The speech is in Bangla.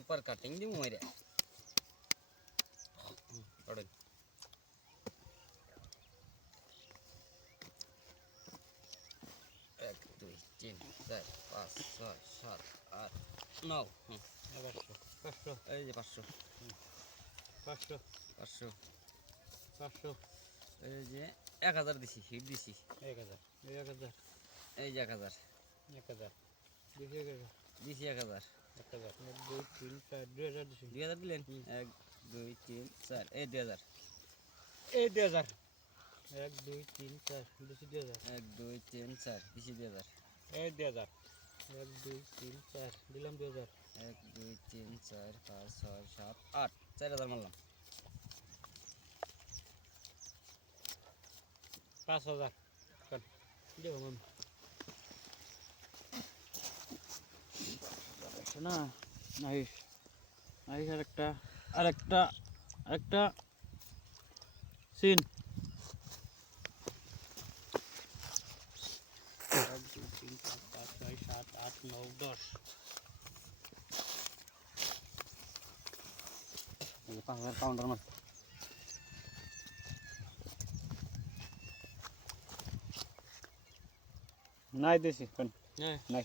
সুপার কাটিং দিমু মাইরা পড়েন 1 2 3 4 5 6 7 8 9 আবার 500 এই যে 500 500 500 500 এই যে 1000 দিছি হিট দিছি 1000 1000 এই যে 1000 1000 2000 দিছি 1000 1000 1 2 3 4 2000 দিছি 2000 দিলেন 1 2 3 4 এই 2000 এই 2000 1 2 3 4 দিছি 2000 1 2 3 4 দিছি 2000 এই 2000 1 2 3 4 দিলাম 2000 1 2 3 4 5 6 7 8 4000 মারলাম 5000 কর দেবো মাম না নাইস নাইস আরেকটা সিন 1 2 3 4 5 6 7 8 9 10 এই 5000 কাউন্টার মার নাই দিছি কোন নাই নাই